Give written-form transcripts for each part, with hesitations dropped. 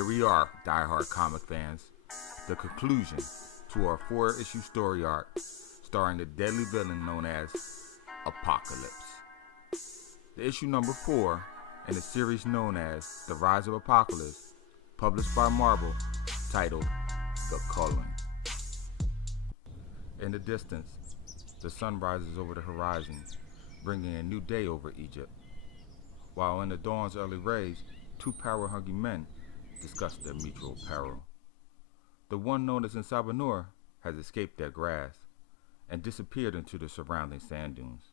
Here we are, diehard comic fans. The conclusion to our 4-issue story arc starring the deadly villain known as Apocalypse. The issue number 4 in the series known as The Rise of Apocalypse, published by Marvel, titled The Culling. In the distance, the sun rises over the horizon, bringing a new day over Egypt. While in the dawn's early rays, two power-hungry men discuss their mutual peril. The one known as Nsabanur has escaped their grasp and disappeared into the surrounding sand dunes.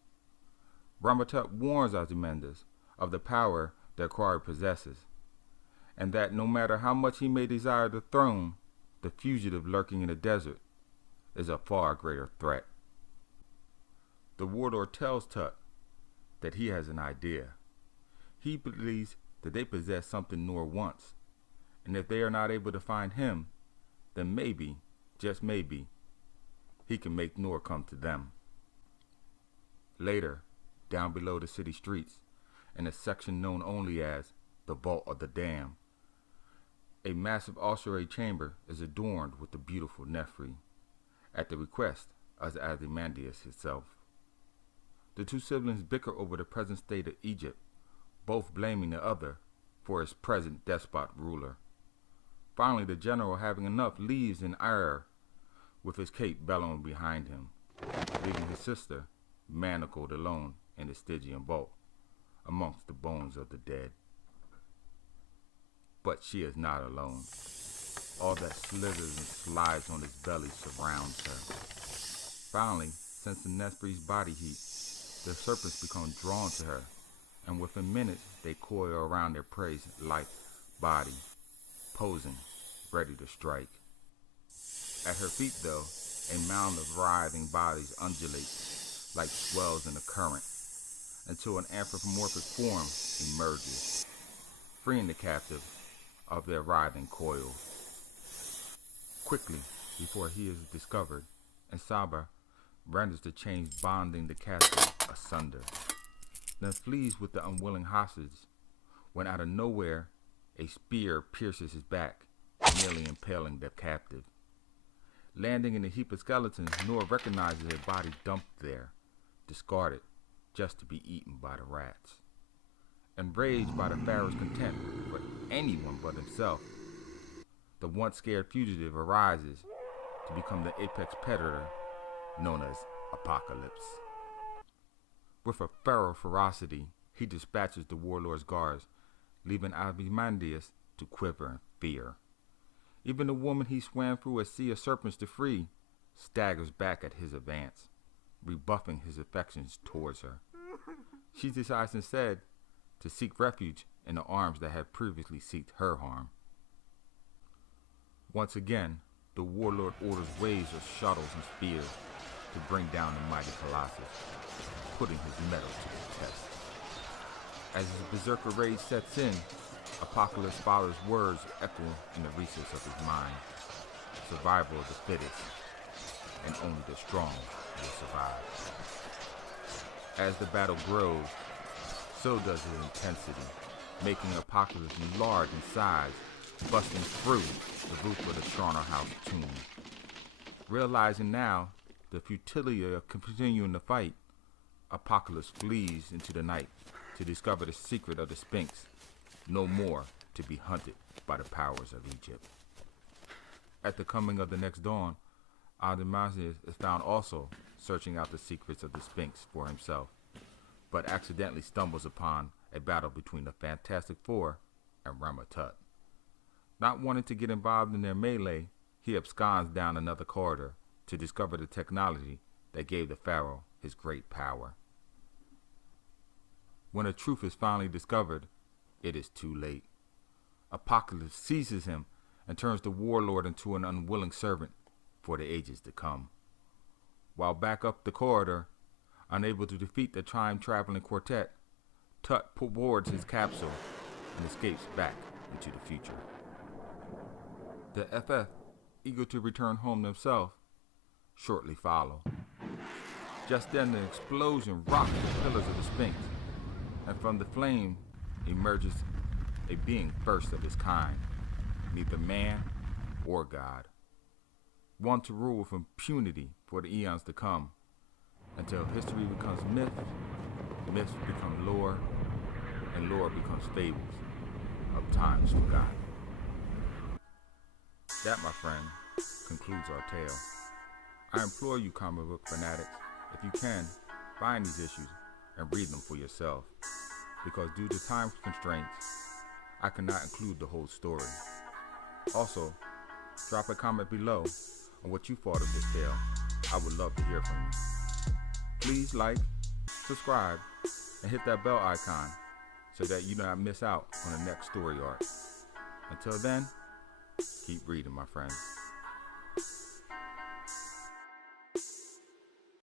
Ramatut warns Ozymandias of the power that Quarry possesses, and that no matter how much he may desire the throne, the fugitive lurking in the desert is a far greater threat. The warlord tells Tut that he has an idea. He believes that they possess something Noor wants, and if they are not able to find him, then maybe, just maybe, he can make Noor come to them. Later, down below the city streets, in a section known only as the Vault of the Dam, a massive ossuary chamber is adorned with the beautiful Nefri, at the request of Ozymandias himself. The two siblings bicker over the present state of Egypt, both blaming the other for his present despot ruler. Finally, the general, having enough, leaves in ire with his cape bellowing behind him, leaving his sister manacled alone in the Stygian vault amongst the bones of the dead. But she is not alone. All that slithers and slides on his belly surrounds her. Finally, sensing Nefri's body heat, the serpents become drawn to her, and within minutes they coil around their prey's light body, posing, ready to strike. At her feet, though, a mound of writhing bodies undulates like swells in a current, until an anthropomorphic form emerges, freeing the captive of their writhing coil. Quickly, before he is discovered, Nsaba renders the chains bonding the captive asunder, then flees with the unwilling hostage, when out of nowhere a spear pierces his back, nearly impaling the captive. Landing in a heap of skeletons, Noor recognizes a body dumped there, discarded, just to be eaten by the rats. Enraged by the pharaoh's contempt for anyone but himself, the once scared fugitive arises to become the apex predator known as Apocalypse. With a feral ferocity, he dispatches the warlord's guards, leaving Ozymandias to quiver in fear. Even the woman he swam through a sea of serpents to free staggers back at his advance, rebuffing his affections towards her. She decides instead to seek refuge in the arms that had previously sought her harm. Once again, the warlord orders waves of shuttles and spears to bring down the mighty Colossus, putting his mettle to the test. As his berserker rage sets in, Apocalypse follows words echo in the recess of his mind. Survival of the fittest, and only the strong will survive. As the battle grows, so does its intensity, making Apocalypse large in size, busting through the roof of the Charner House tomb. Realizing now the futility of continuing the fight, Apocalypse flees into the night to discover the secret of the Sphinx, no more to be hunted by the powers of Egypt. At the coming of the next dawn, Ozymandias is found also searching out the secrets of the Sphinx for himself, but accidentally stumbles upon a battle between the Fantastic Four and Ramatut. Not wanting to get involved in their melee, he absconds down another corridor to discover the technology that gave the pharaoh his great power. When the truth is finally discovered, it is too late. Apocalypse seizes him and turns the warlord into an unwilling servant for the ages to come. While back up the corridor, unable to defeat the time-traveling quartet, Tut boards his capsule and escapes back into the future. The FF, eager to return home themselves, shortly follow. Just then the explosion rocks the pillars of the Sphinx, and from the flame emerges a being first of its kind, neither man or God. One to rule with impunity for the eons to come, until history becomes myth, myths become lore, and lore becomes fables of times forgotten. That, my friend, concludes our tale. I implore you, comic book fanatics, if you can, find these issues and read them for yourself, because due to time constraints, I cannot include the whole story. Also, drop a comment below on what you thought of this tale. I would love to hear from you. Please like, subscribe, and hit that bell icon so that you do not miss out on the next story arc. Until then, keep reading, my friends.